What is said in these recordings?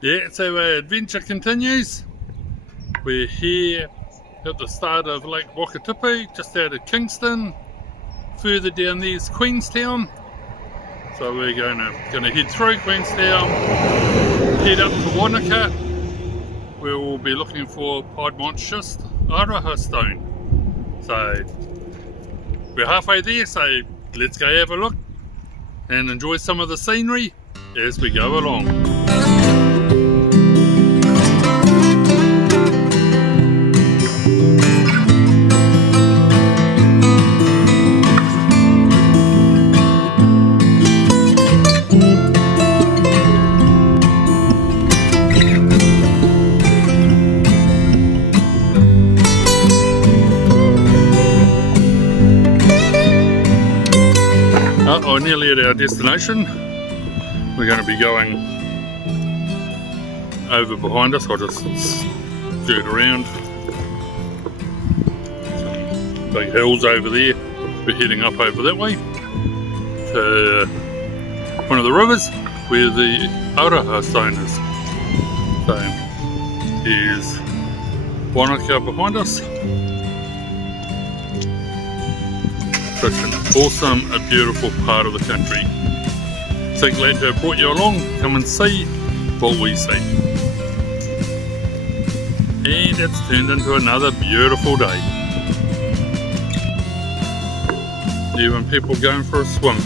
Yeah, so our adventure continues. We're here at the start of Lake Wakatipu, just out of Kingston. Further down there's Queenstown. So we're gonna head through Queenstown, head up to Wanaka, where we'll be looking for Piemontite Schist, Aroha Stone. So we're halfway there, so let's go have a look and enjoy some of the scenery as we go along. We're nearly at our destination. We're going to be going over behind us. I'll just skirt around. Big hills over there. We're heading up over that way to one of the rivers where the Aroha Stone is. So here's Wanaka behind us. Such an awesome, a beautiful part of the country. So glad to have brought you along. Come and see what we see. And it's turned into another beautiful day. Even people going for a swim.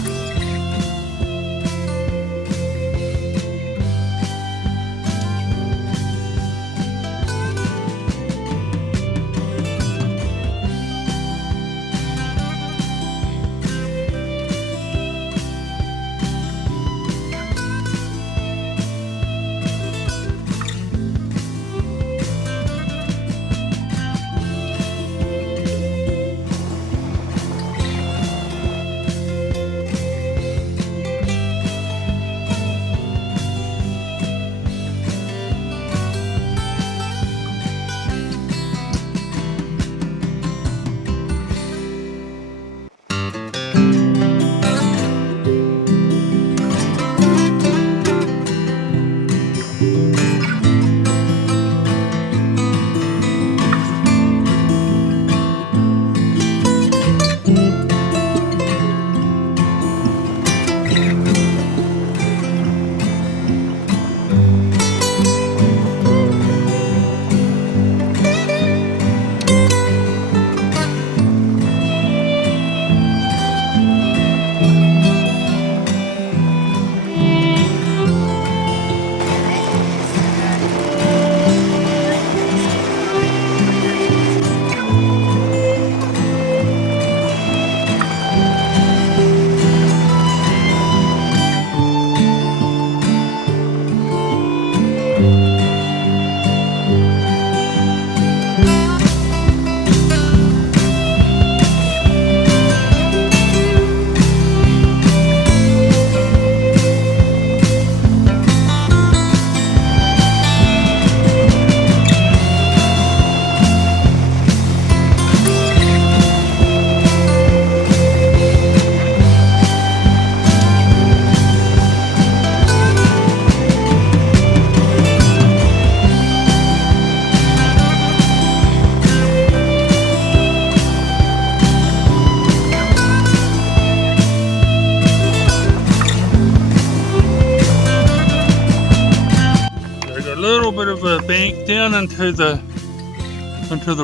Bit of a bank down into the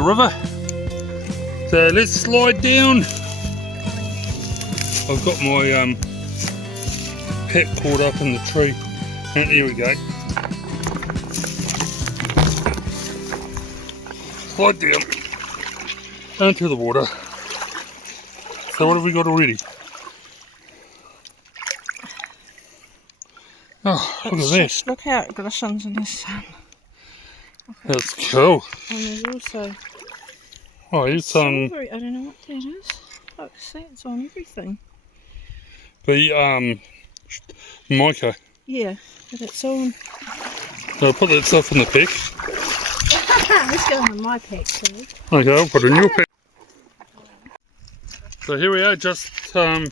river, so let's slide down. I've got my pack caught up in the tree, and here we go. Slide down into the water. So what have we got already? Oh, look at this. Look how it glistens in the sun. That's cool. And there's also here's some. I don't know what that is. Look, see, it's on everything. The mica. Yeah, but it's on. I'll put that stuff in the pack. Let's go in my pack, too. Okay, I'll put it in your pack. So here we are, just out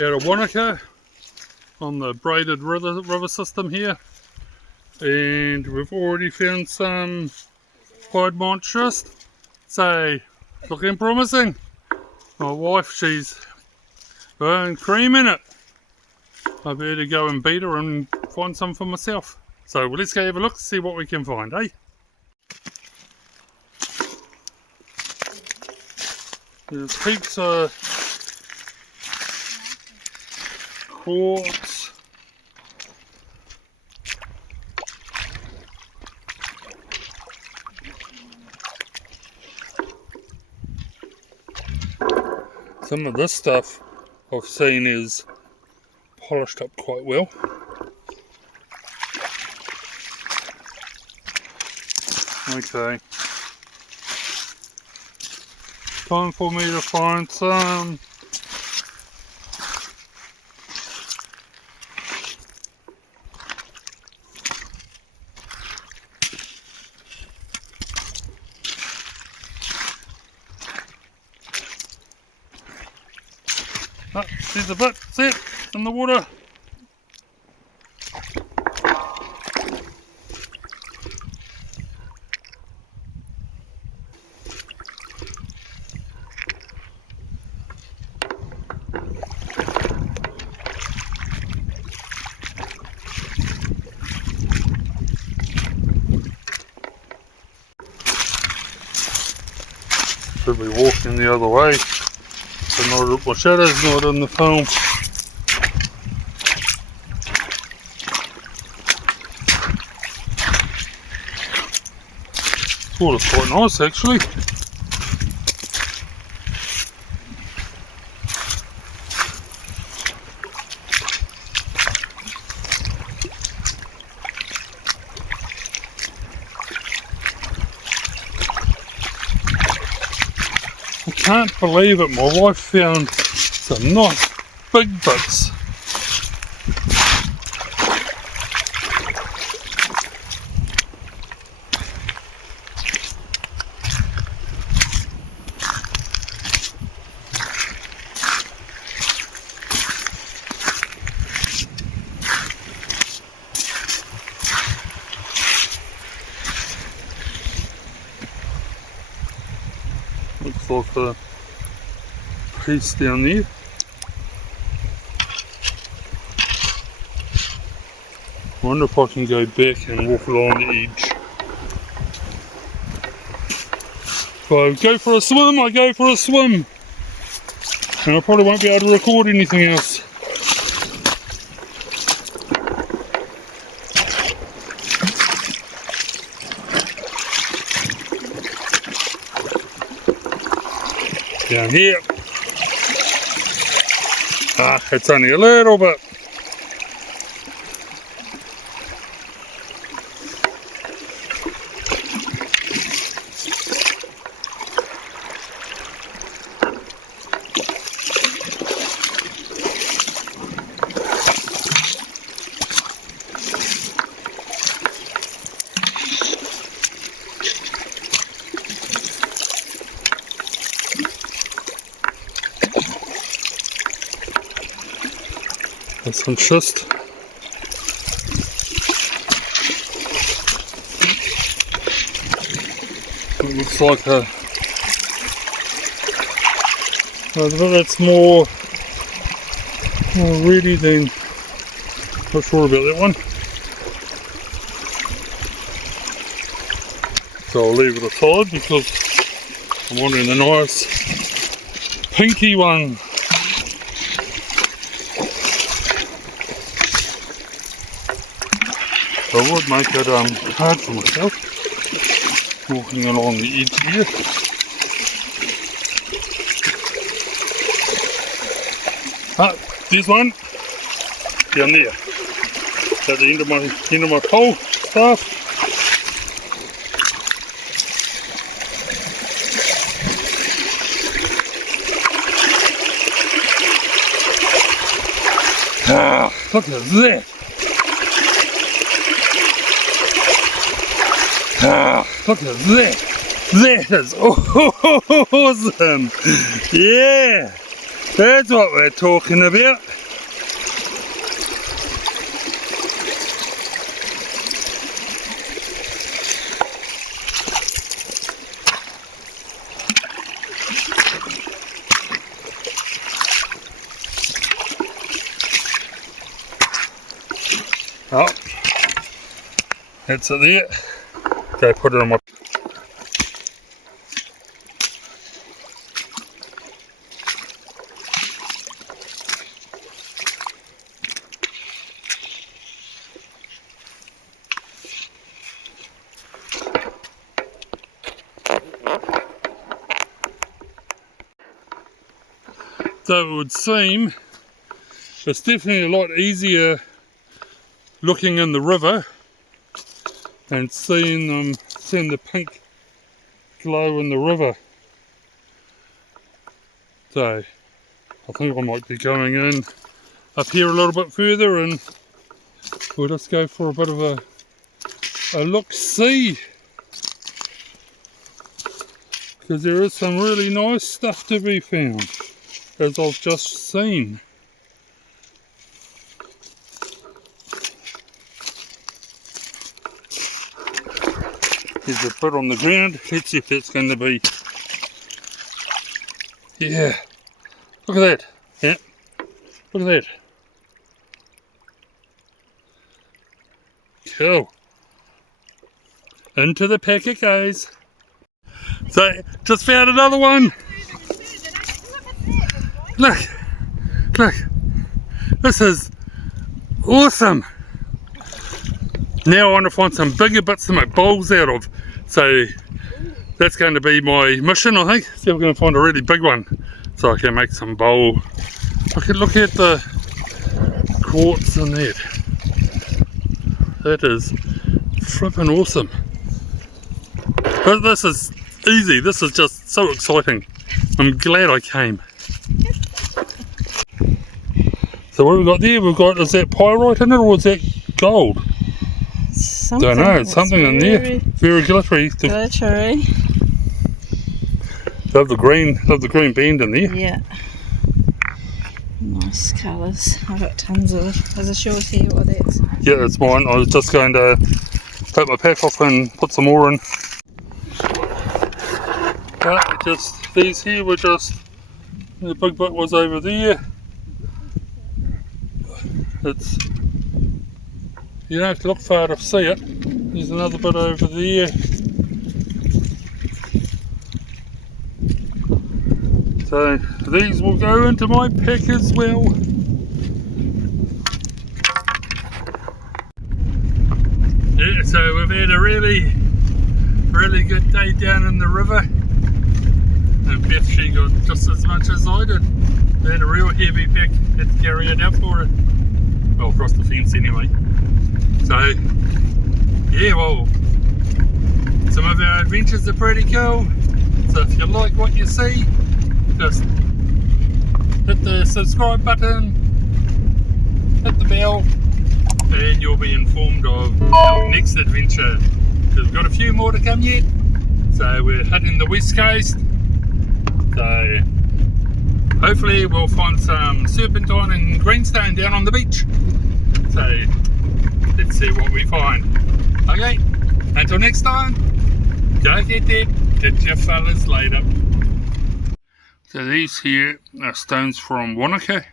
of Wanaka on the braided river system here. and we've already found some Piemontite Schist, so it's looking promising. My wife, she's burning cream in it. I better go and beat her and find some for myself. So let's go have a look, see what we can find, eh? There's heaps of quartz. Some of this stuff I've seen is polished up quite well. Okay. Time for me to find some there's a bit set in the water. Should be walking the other way, but not, my shadow's not in the film. This water's quite nice actually. I can't believe it, my wife found some nice big bits. Looks like a piece down there. I wonder if I can go back and walk along the edge. If I go for a swim, I go for a swim. And I probably won't be able to record anything else. Down here. It's only a little bit. That's some schist. It looks like a that's more ready than, not sure about that one. So I'll leave it aside because I'm wanting a nice pinky one. I would make it hard for myself, walking along the edge here. There's one down there, at the end of my pole staff. Look at that! Look at that! That is awesome! Yeah! That's what we're talking about! That's it there. Okay, put it on my... So it would seem it's definitely a lot easier looking in the river and seeing the pink glow in the river. So I think I might be going in up here a little bit further and we'll just go for a bit of a look-see, because there is some really nice stuff to be found, as I've just seen. There's a bit on the ground. Let's see if that's going to be... Yeah. Look at that. Yeah. Look at that. Cool. Into the pack it goes. So, just found another one. Look. Look. This is awesome. Now I want to find some bigger bits to make bowls out of. So that's going to be my mission, I think. See if we're going to find a really big one so I can make some bowl. Look at the quartz in that. That is flipping awesome. But this is easy. This is just so exciting. I'm glad I came. So what have we got there? We've got, is that pyrite in it or is that gold? Don't know, it's something in there. Very glittery. Glittery. Love the green band in there. Yeah. Nice colours. I've got tons of it. There's a short here, what that's. Yeah, it's mine. I was just going to take my pack off and put some more in. But just these here were just, the big bit was over there. It's, you don't have to look far to see it. There's another bit over there. So these will go into my pack as well. Yeah, so we've had a really good day down in the river. And Beth, she got just as much as I did. They had a real heavy pack, had to carry it out for it. Well, across the fence anyway. So, yeah, well, some of our adventures are pretty cool. So if you like what you see, just hit the subscribe button, hit the bell, and you'll be informed of our next adventure. We've got a few more to come yet. So we're heading the west coast. So hopefully we'll find some serpentine and greenstone down on the beach. So let's see what we find. Okay, until next time, go get that. Catch you fellas later. So these here are stones from Wanaka.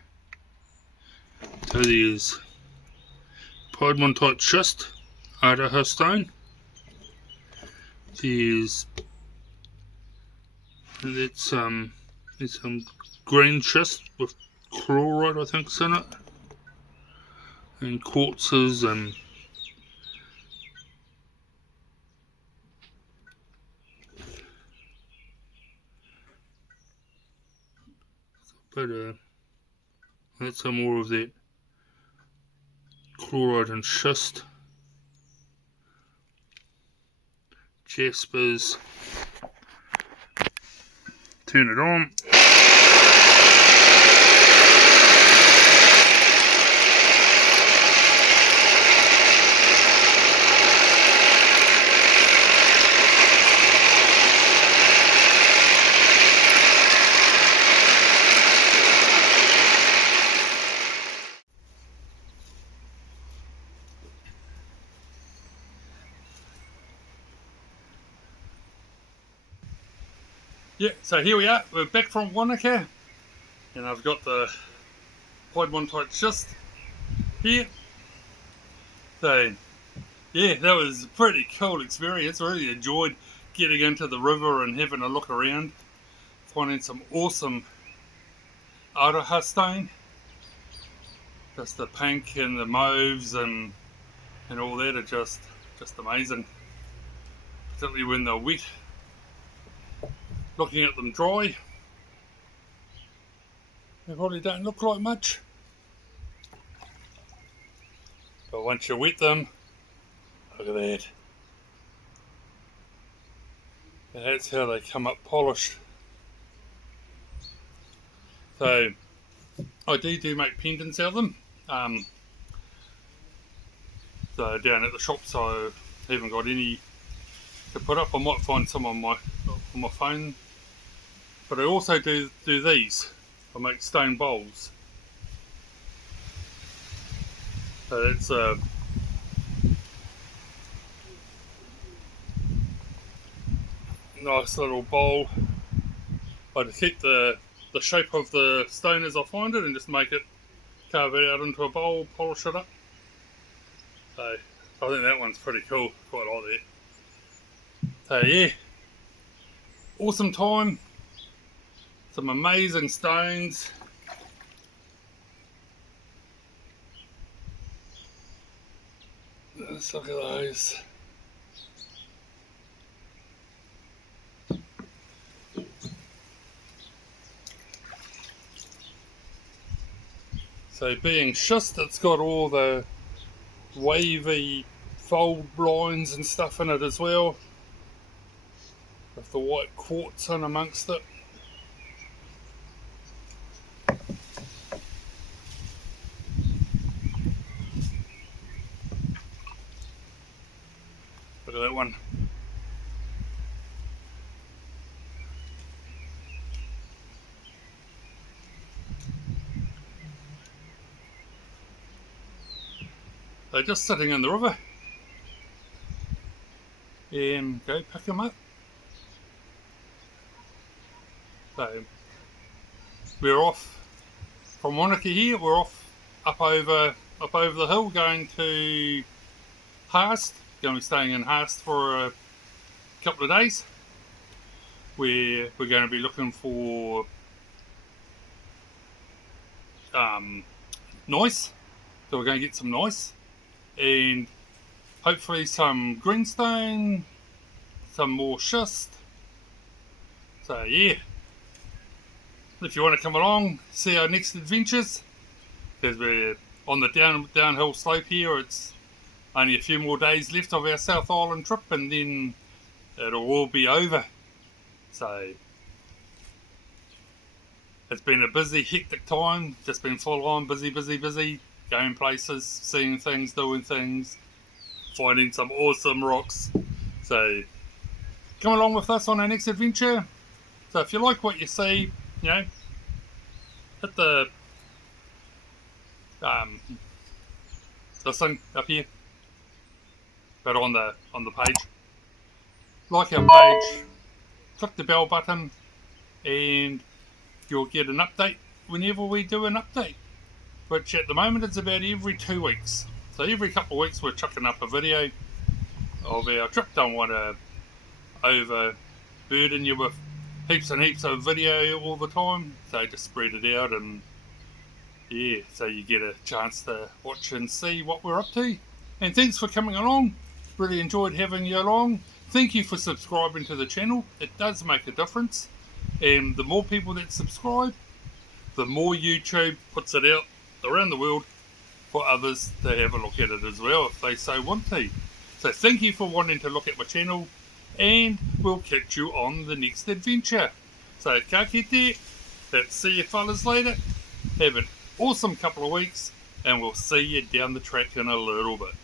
So there's Piemontite Schist, Aroha Stone. There's some green schist with chloride, I think, in it, and quartzes and that's some more of that chloride and schist. Jaspers. Turn it on. Yeah, so here we are, we're back from Wanaka, and I've got the Piemontite Schist here. So yeah, that was a pretty cool experience. I really enjoyed getting into the river and having a look around, finding some awesome Aroha Stone. Just the pink and the mauves and all that are just amazing. Particularly when they're wet. Looking at them dry, they probably don't look like much. But once you wet them, look at that. That's how they come up polished. So I do make pendants out of them. So down at the shops I haven't got any to put up. I might find some on my phone. But I also do these. I make stone bowls. So that's a nice little bowl. I keep the shape of the stone as I find it and just make it, carve it out into a bowl, polish it up. So I think that one's pretty cool, quite like that. So yeah, awesome time, some amazing stones. Let's look at those. So being schist, it's got all the wavy fold lines and stuff in it as well, with the white quartz in amongst it. Look at that one. They're just sitting in the river. And go pick them up. So we're off from Wanaka here. We're off up over the hill, going to Haast. Going to be staying in Haast for a couple of days. We're going to be looking for gneiss. So we're going to get some gneiss and hopefully some greenstone, some more schist. So yeah, if you want to come along, see our next adventures, because we're on the downhill slope here. It's only a few more days left of our South Island trip and then it'll all be over. So it's been a busy, hectic time, just been full on, busy, going places, seeing things, doing things, finding some awesome rocks. So come along with us on our next adventure. So if you like what you see, you know, hit the this thing up here, but on the page, like our page, click the bell button, and you'll get an update whenever we do an update, which at the moment is about every 2 weeks. So every couple of weeks we're chucking up a video of our trip. Don't want to overburden you with heaps and heaps of video all the time, so just spread it out, and yeah, so you get a chance to watch and see what we're up to. And thanks for coming along, really enjoyed having you along. Thank you for subscribing to the channel, it does make a difference, and the more people that subscribe, the more YouTube puts it out around the world for others to have a look at it as well if they so want to. So thank you for wanting to look at my channel, and we'll catch you on the next adventure. So ka kite, let's see you fellas later. Have an awesome couple of weeks, and we'll see you down the track in a little bit.